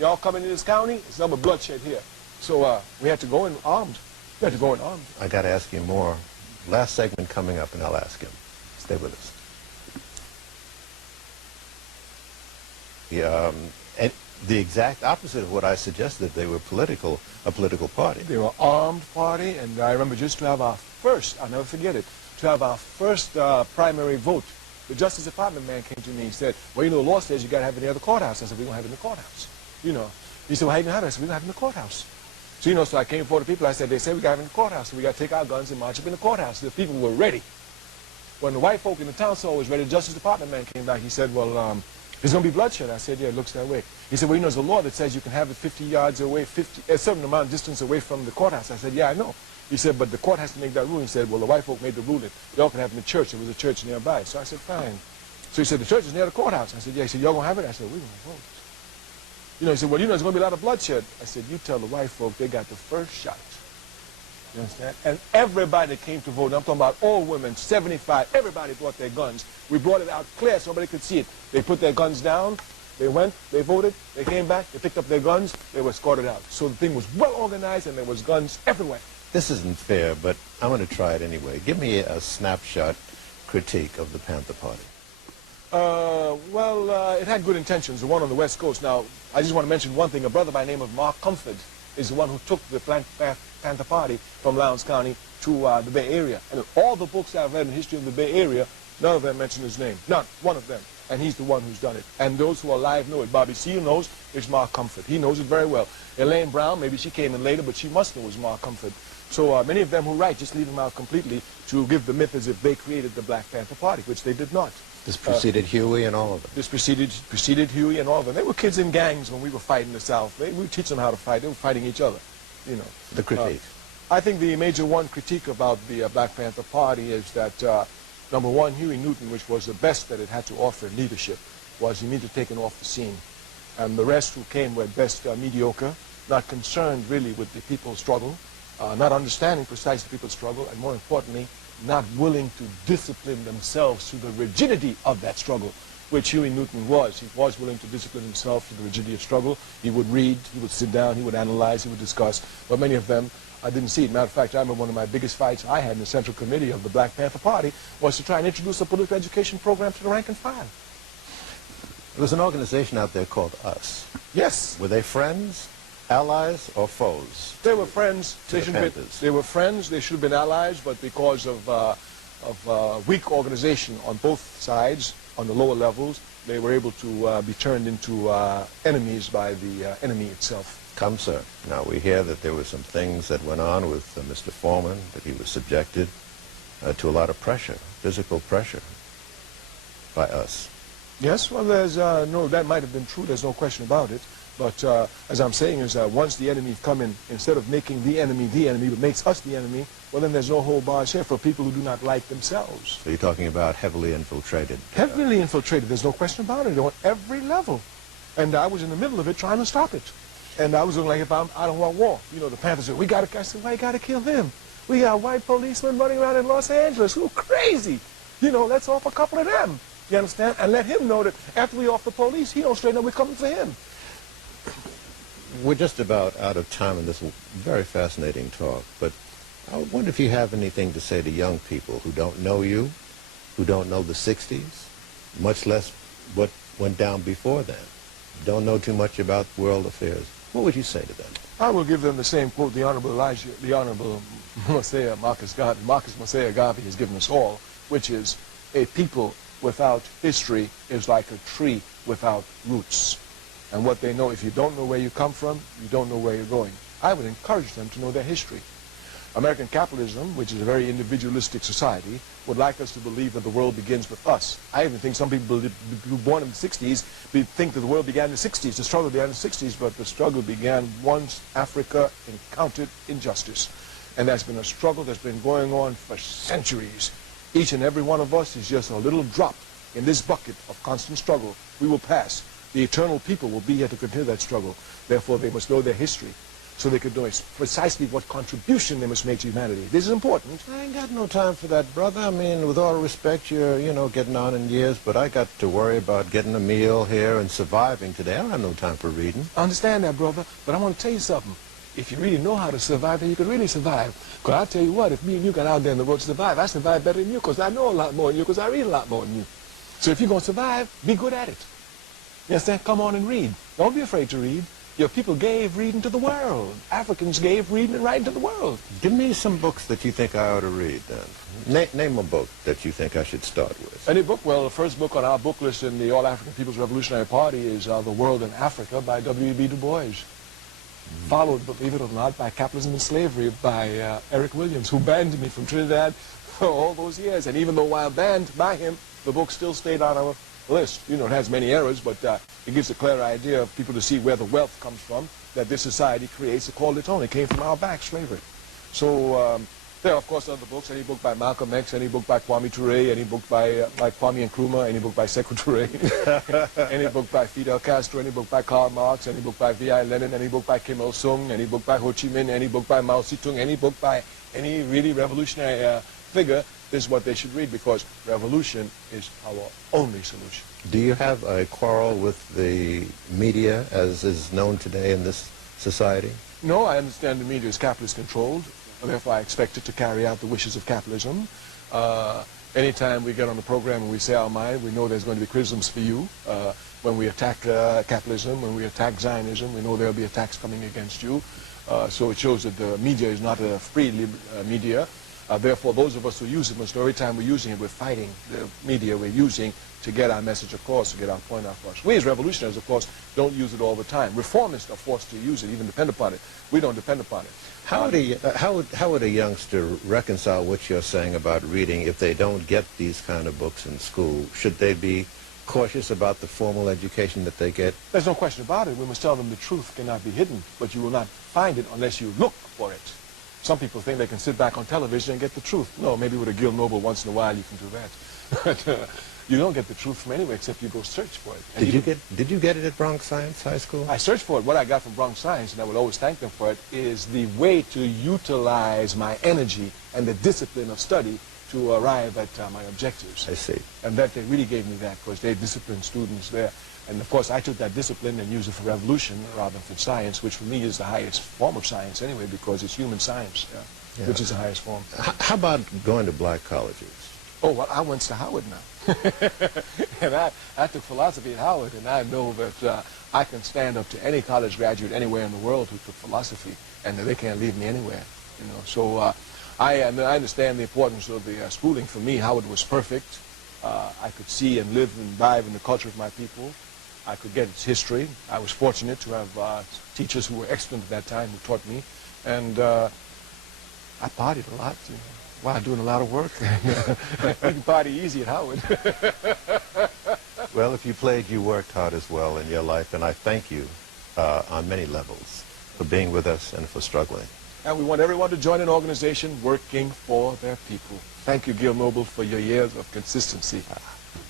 Y'all coming in this county, it's nothing but bloodshed here. So we had to go in armed. We had to go in armed. I got to ask you more. Last segment coming up, and I'll ask him. Stay with us. And the exact opposite of what I suggested. They were a political party. They were an armed party, and I remember just to have our first, I'll never forget it, to have our first primary vote. The Justice Department man came to me and said, well, you know, the law says you got to have it near the courthouse. I said, we're going to have it in the courthouse. You know. He said, well, how you going to have it? I said, we're going to have it in the courthouse. So, you know, so I came before the people. I said, they said we got to have it in the courthouse. So we got to take our guns and march up in the courthouse. The people were ready. When the white folk in the town saw was ready, the Justice Department man came back. He said, well, there's going to be bloodshed. I said, yeah, it looks that way. He said, well, you know, there's a law that says you can have it 50 yards away, a certain amount of distance away from the courthouse. I said, yeah, I know. He said, but the court has to make that rule. He said, well, the white folk made the ruling. Y'all can have it in the church. There was a church nearby. So I said, fine. So he said, the church is near the courthouse. I said, yeah. He said, y'all going to have it? I said, we're going to vote. You know, he said, well, you know, there's going to be a lot of bloodshed. I said, you tell the white folk they got the first shot. You understand? And everybody came to vote. I'm talking about all women, 75. Everybody brought their guns. We brought it out clear so nobody could see it. They put their guns down. They went. They voted. They came back. They picked up their guns. They were escorted out. So the thing was well organized, and there was guns everywhere. This isn't fair, but I'm going to try it anyway. Give me a snapshot critique of the Panther Party. It had good intentions, the one on the West Coast. Now, I just want to mention one thing. A brother by the name of Mark Comfort is the one who took the Panther Party from Lowndes County to the Bay Area. And all the books I've read in the history of the Bay Area, none of them mention his name. None. One of them. And he's the one who's done it. And those who are alive know it. Bobby Seale knows it's Mark Comfort. He knows it very well. Elaine Brown, maybe she came in later, but she must know it's Mark Comfort. So many of them who write just leave them out completely to give the myth as if they created the Black Panther Party, which they did not. This preceded Huey and all of them. This preceded Huey and all of them. They were kids in gangs when we were fighting the South. We would teach them how to fight. They were fighting each other, you know. The critique. I think the major one critique about the Black Panther Party is that, number one, Huey Newton, which was the best that it had to offer in leadership, was immediately taken off the scene. And the rest who came were at best mediocre, not concerned really with the people's struggle, not understanding precisely people's struggle, and more importantly, not willing to discipline themselves to the rigidity of that struggle, which Huey Newton was. He was willing to discipline himself to the rigidity of struggle. He would read, he would sit down, he would analyze, he would discuss. But many of them, I didn't see it. Matter of fact, I remember one of my biggest fights I had in the Central Committee of the Black Panther Party was to try and introduce a political education program to the rank and file. There was an organization out there called US. Yes. Were they friends, allies, or foes? They were friends. They were friends. They should have been allies, but because of weak organization on both sides, on the lower levels, they were able to be turned into enemies by the enemy itself. Come, sir. Now, we hear that there were some things that went on with Mr. Foreman, that he was subjected to a lot of pressure, physical pressure, by us. Yes, well, there's no, that might have been true. There's no question about it. But as I'm saying is once the enemy come in, instead of making the enemy, but makes us the enemy, well, then there's no hold bars here for people who do not like themselves. So you're talking about heavily infiltrated. Heavily infiltrated. There's no question about it on every level. And I was in the middle of it trying to stop it. And I was looking like if I don't want war. You know, the Panthers said, I said, why you got to kill him? We got white policemen running around in Los Angeles who are crazy. You know, let's off a couple of them. You understand? And let him know that after we off the police, he don't straighten up, we're coming for him. We're just about out of time in this very fascinating talk, but I wonder if you have anything to say to young people who don't know you, who don't know the 60s, much less what went down before then, don't know too much about world affairs. What would you say to them? I will give them the same quote the Honorable Marcus Mosiah Garvey has given us all, which is, a people without history is like a tree without roots. And what they know, if you don't know where you come from, you don't know where you're going. I would encourage them to know their history. American capitalism, which is a very individualistic society, would like us to believe that the world begins with us. I even think some people who were born in the 60s think that the world began in the 60s. The struggle began in the 60s, but the struggle began once Africa encountered injustice. And that's been a struggle that's been going on for centuries. Each and every one of us is just a little drop in this bucket of constant struggle. We will pass. The eternal people will be here to continue that struggle. Therefore, they must know their history. so they could know precisely what contribution they must make to humanity. This is important. I ain't got no time for that, brother. I mean, with all respect, you're, getting on in years, but I got to worry about getting a meal here and surviving today. I don't have no time for reading. I understand that, brother, but I want to tell you something. If you really know how to survive, then you can really survive. Because I'll tell you what, if me and you got out there on the road to survive, I survive better than you because I know a lot more than you because I read a lot more than you. So if you're going to survive, be good at it. You understand? Come on and read. Don't be afraid to read. Your people gave reading to the world. Africans gave reading and writing to the world. Give me some books that you think I ought to read, then. Name a book that you think I should start with. Any book? Well, the first book on our book list in the All-African People's Revolutionary Party is The World in Africa by W.E.B. Du Bois. Followed, believe it or not, by Capitalism and Slavery by Eric Williams, who banned me from Trinidad for all those years. And even though while banned by him, the book still stayed on our list. It has many errors, but it gives a clear idea of people to see where the wealth comes from that this society creates. It called its own. It came from our back, slavery. So there are, of course, other books. Any book by Malcolm X, any book by Kwame Ture, any book by Kwame Nkrumah, any book by Sekou Touré, any book by Fidel Castro, any book by Karl Marx, any book by V.I. Lenin, any book by Kim Il-sung, any book by Ho Chi Minh, any book by Mao Zedong, any book by any really revolutionary figure. This is what they should read because revolution is our only solution. Do you have a quarrel with the media as is known today in this society? No, I understand the media is capitalist controlled. Therefore, I expect it to carry out the wishes of capitalism. Anytime we get on the program and we say our mind, we know there's going to be criticisms for you. When we attack capitalism, when we attack Zionism, we know there'll be attacks coming against you. So it shows that the media is not a free media. Therefore, those of us who use it must know every time we're using it, we're fighting the media we're using to get our message across, to get our point across. We as revolutionaries, of course, don't use it all the time. Reformists are forced to use it, even depend upon it. We don't depend upon it. How would a youngster reconcile what you're saying about reading if they don't get these kind of books in school? Should they be cautious about the formal education that they get? There's no question about it. We must tell them the truth cannot be hidden, but you will not find it unless you look for it. Some people think they can sit back on television and get the truth. No, maybe with a Gil Noble once in a while you can do that. But you don't get the truth from anywhere except you go search for it. Did you get it at Bronx Science High School? I searched for it. What I got from Bronx Science, and I will always thank them for it, is the way to utilize my energy and the discipline of study to arrive at my objectives. I see. And that they really gave me that because they disciplined students there. And of course I took that discipline and used it for revolution rather than for science, which for me is the highest form of science anyway because it's human science, which is the highest form. How about going to black colleges? Oh, well, I went to Howard now. And I took philosophy at Howard, and I know that I can stand up to any college graduate anywhere in the world who took philosophy, and they can't leave me anywhere. So I understand the importance of the schooling. For me, Howard was perfect. I could see and live and vibe in the culture of my people. I could get its history. I was fortunate to have teachers who were excellent at that time who taught me, and I partied a lot. While doing a lot of work. You can party easy at Howard. Well, if you played, you worked hard as well in your life, and I thank you on many levels for being with us and for struggling. And we want everyone to join an organization working for their people. Thank you, Gil Noble, for your years of consistency.